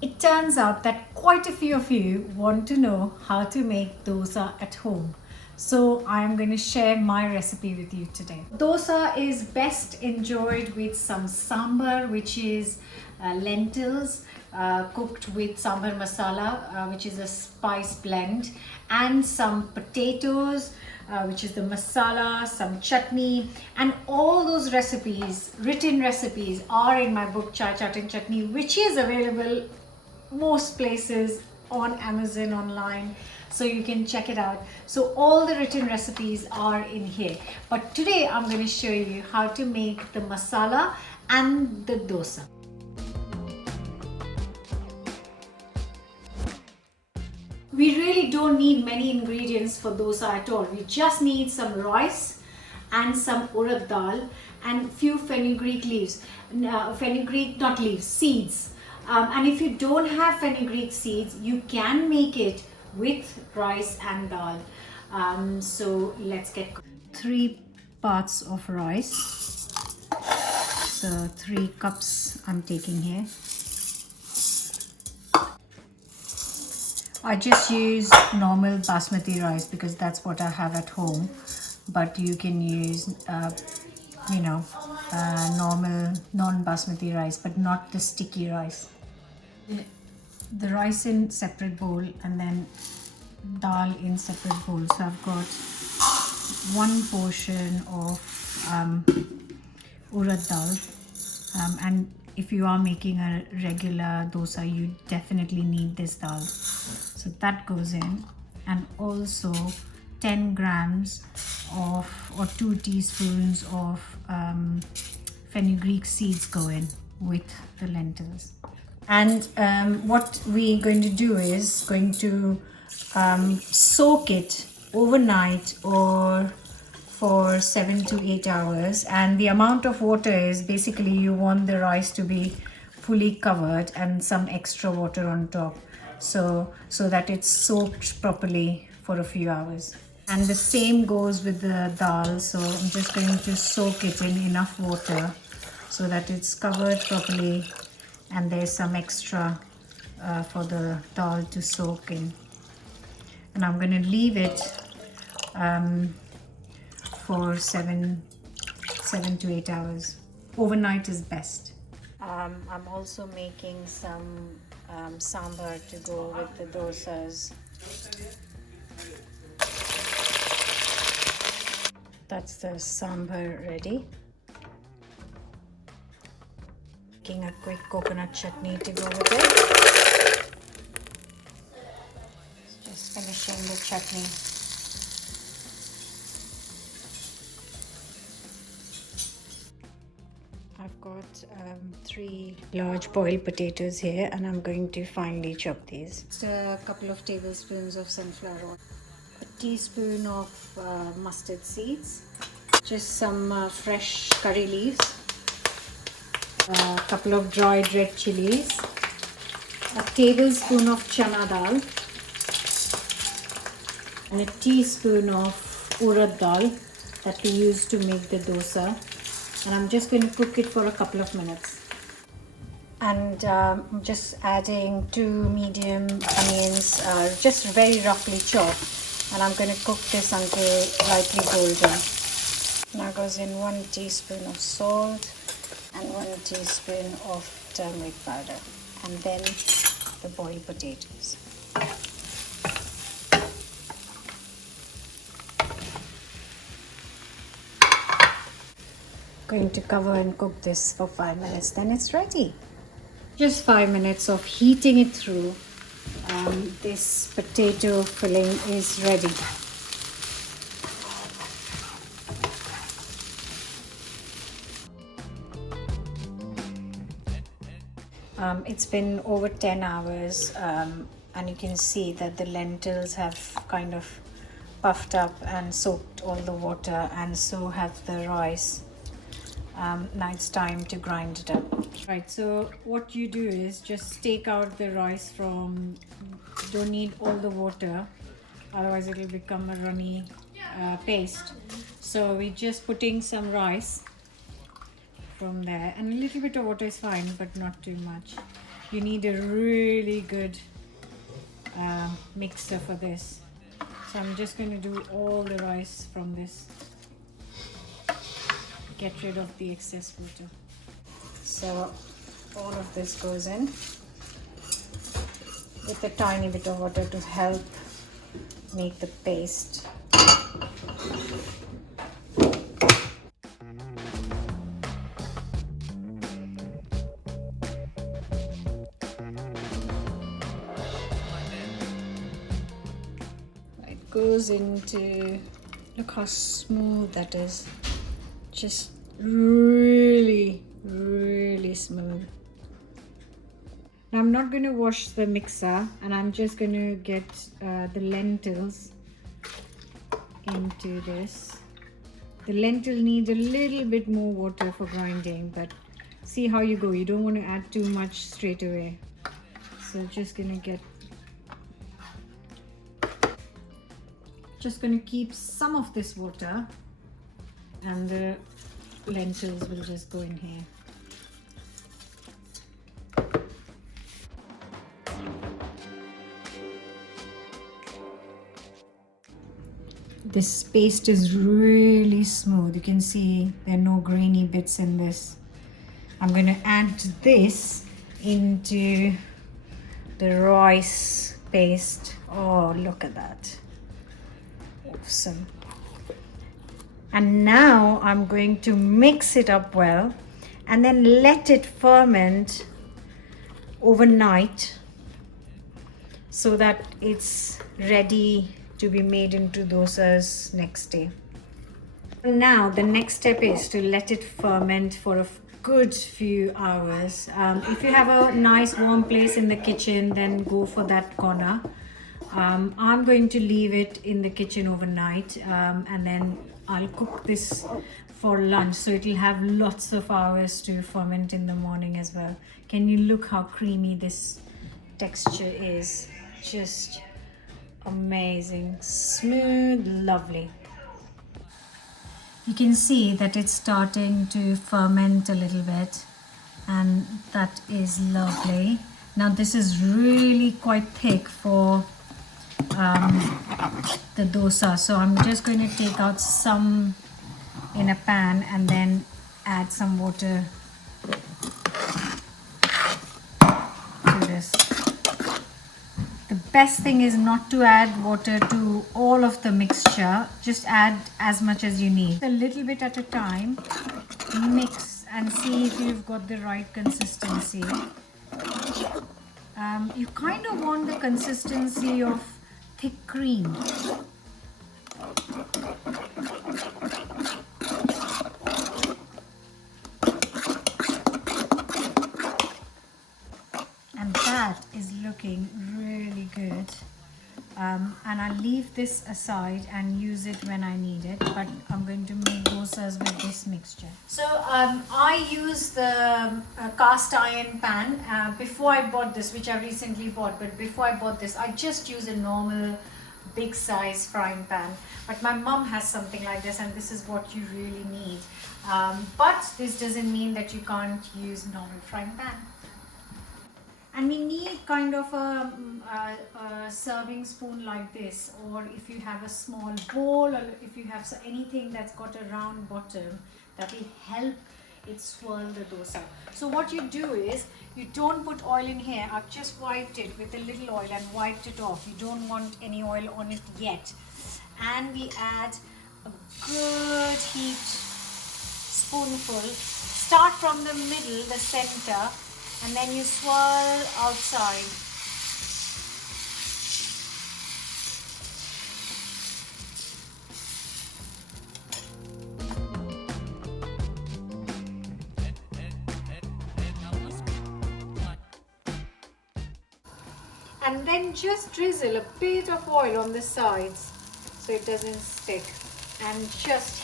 It turns out that quite a few of you want to know how to make dosa at home. So I am going to share my recipe with you today. Dosa is best enjoyed with some sambar, which is lentils cooked with sambar masala, which is a spice blend, and some potatoes, which is the masala, some chutney, and all those recipes, written recipes, are in my book Chaat Chutney, which is available most places on Amazon online, so you can check it out. So all the written recipes are in here, but today I'm going to show you how to make the masala and the dosa. We really don't need many ingredients for dosa at all. We just need some rice and some urad dal and few fenugreek leaves. Fenugreek, not leaves, seeds. And if you don't have fenugreek seeds, you can make it with rice and dal. So let's get 3 parts of rice. So 3 cups I'm taking here. I just use normal basmati rice because that's what I have at home, but you can use normal non-basmati rice, but not the sticky rice. The rice in separate bowl and then dal in separate bowl. So I've got 1 portion of urad dal, and if you are making a regular dosa, you definitely need this dal. So that goes in, and also 10 grams of or 2 teaspoons of fenugreek seeds go in with the lentils. And what we're going to do is going to soak it overnight or for 7 to 8 hours. And the amount of water is basically you want the rice to be fully covered and some extra water on top, so that it's soaked properly for a few hours. And the same goes with the dal. So I'm just going to soak it in enough water so that it's covered properly and there's some extra for the dal to soak in. And I'm going to leave it for 7 to 8 hours. Overnight is best. I'm also making some sambar to go with the dosas. That's the sambar ready. Making a quick coconut chutney to go with it. Just finishing the chutney. I've got 3 large boiled potatoes here, and I'm going to finely chop these. Just a couple of tablespoons of sunflower oil, a teaspoon of mustard seeds, just some fresh curry leaves, a couple of dried red chilies, a tablespoon of chana dal, and a teaspoon of urad dal that we use to make the dosa. And I'm just going to cook it for a couple of minutes. And I'm just adding 2 medium onions, just very roughly chopped. And I'm going to cook this until lightly golden. Now goes in 1 teaspoon of salt and 1 teaspoon of turmeric powder, and then the boiled potatoes. Going to cover and cook this for 5 minutes, then it's ready. Just 5 minutes of heating it through. This potato filling is ready. It's been over 10 hours, and you can see that the lentils have kind of puffed up and soaked all the water, and so have the rice. Now it's time to grind it up. Right, so what you do is just take out the rice from, don't need all the water, otherwise it will become a runny paste. So we're just putting some rice from there, and a little bit of water is fine, but not too much. You need a really good mixer for this. So I'm just going to do all the rice from this. Get rid of the excess water. So all of this goes in with a tiny bit of water to help make the paste. It goes into, look how smooth that is. Just really smooth. Now I'm not going to wash the mixer, and I'm just going to get the lentils into this. The lentil needs a little bit more water for grinding, but see how you go. You don't want to add too much straight away. So just going to keep some of this water, and the lentils will just go in here. This paste is really smooth. You can see there are no grainy bits in this. I'm going to add this into the rice paste. Oh, look at that. Awesome. And now I'm going to mix it up well and then let it ferment overnight so that it's ready to be made into dosas next day. Now the next step is to let it ferment for a good few hours. If you have a nice warm place in the kitchen, then go for that corner. I'm going to leave it in the kitchen overnight, and then I'll cook this for lunch, so it will have lots of hours to ferment in the morning as well. Can you look how creamy this texture is? Just amazing, smooth, lovely. You can see that it's starting to ferment a little bit, and that is lovely. Now this is really quite thick for the dosa, so I'm just going to take out some in a pan and then add some water to this. The best thing is not to add water to all of the mixture. Just add as much as you need. A little bit at a time. Mix and see if you've got the right consistency. You kind of want the consistency of thick cream. And that is looking really good. And I'll leave this aside and use it when I need it, but I'm going to make dosas with this mixture. So I use the cast iron pan. Before I bought this, which I recently bought, but before I bought this, I just use a normal big size frying pan. But my mom has something like this, and this is what you really need. But this doesn't mean that you can't use normal frying pan. And we need kind of a serving spoon like this, or if you have a small bowl, or if you have anything that's got a round bottom, that will help it swirl the dosa. So what you do is, you don't put oil in here. I've just wiped it with a little oil and wiped it off. You don't want any oil on it yet. And we add a good heaped spoonful. Start from the middle, the center, and then you swirl outside. And then just drizzle a bit of oil on the sides so it doesn't stick. And just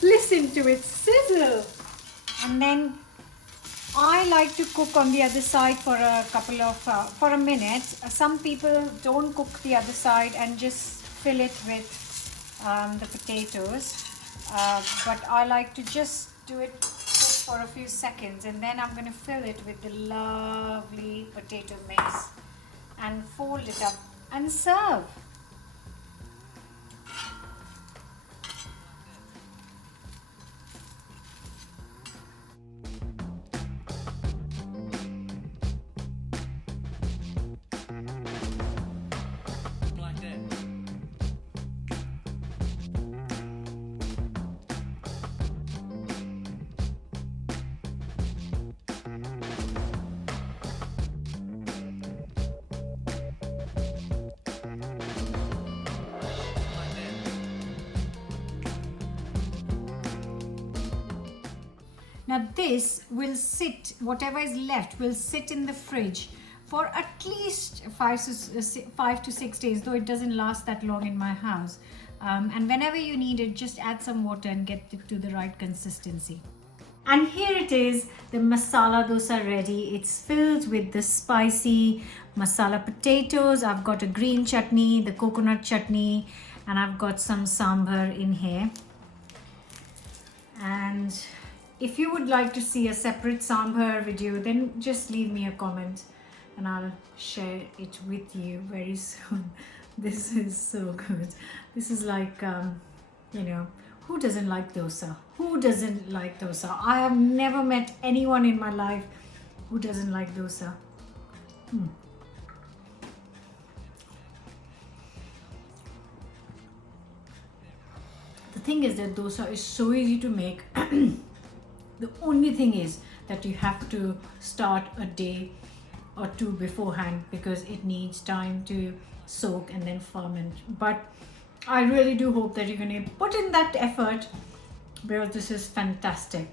listen to it sizzle. And then I like to cook on the other side for for a minute. Some people don't cook the other side and just fill it with the potatoes. But I like to just do it for a few seconds, and then I'm going to fill it with the lovely potato mix and fold it up and serve. Now this will sit, whatever is left will sit in the fridge for at least 5 to 6 days, though it doesn't last that long in my house. And whenever you need it, just add some water and get it to the right consistency. And here it is, the masala dosa ready. It's filled with the spicy masala potatoes. I've got a green chutney, the coconut chutney, and I've got some sambar in here. And if you would like to see a separate sambar video, then just leave me a comment and I'll share it with you very soon. This is so good. This is like, you know, who doesn't like dosa? Who doesn't like dosa? I have never met anyone in my life who doesn't like dosa. The thing is that dosa is so easy to make. The only thing is that you have to start a day or two beforehand because it needs time to soak and then ferment. But I really do hope that you're going to put in that effort because this is fantastic.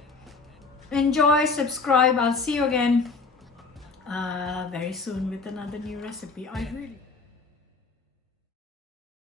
Enjoy, subscribe. I'll see you again very soon with another new recipe. I really